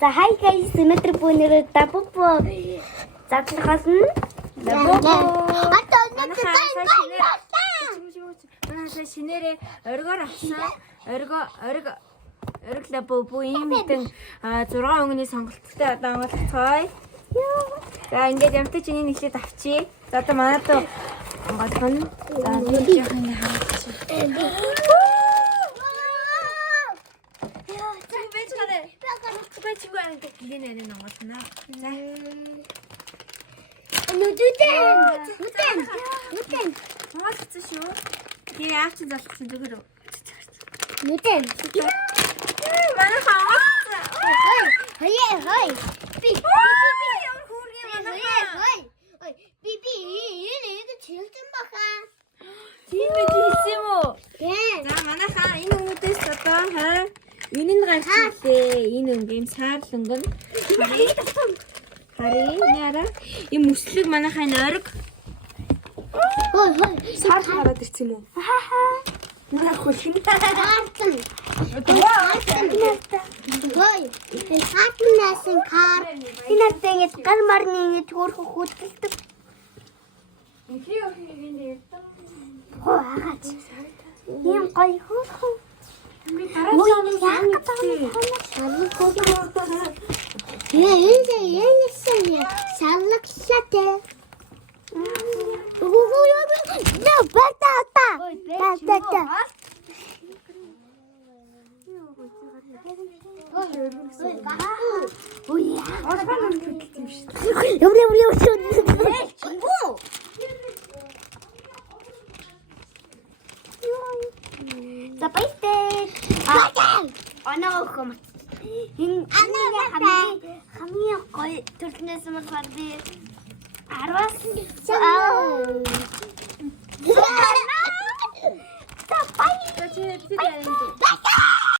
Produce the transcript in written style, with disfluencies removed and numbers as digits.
За hi guys, өнөөдөр бүгнээр даббо задлахаас нь Манай шинээрээ оргоор авсан. Орглоо бөө ийм мэдэн 6 өнгөний сонголттой одоо онгоцгоё. За ингээд ямтай чиний нэглээд авчи. За одоо манайд онгоцгоно. За энэ Нүдэн. Мaalцсан шүү. Тэгээ яач залхсан зүгээр үү? Нүдэн. Манай хаа. Хой. Би. Ямар хүүргийн манай. Хой. Би энэ чилсэн баха. Тийм ээ хийсэн юм уу? Тий. За манай хаа энэ өнгөдөөс одоо хаа юуны гарчлээ. Энэ өнгө юм саарл өнгө нь. Хари яара. Ийм мөслөг манай хаа энэ орг. Хой. Саар хараад ирсэн юм уу? Наа хөлхин. Хартан. Хой. Хатнасан кар. Инатэнгэд гар марны төрхө хөдөлдөг. Хоо агаач. Ийм гоё хөөхөө. Би дараа Оноохом. Хамгийн гоё төрнөөс болохоор би 10-аас чи яа.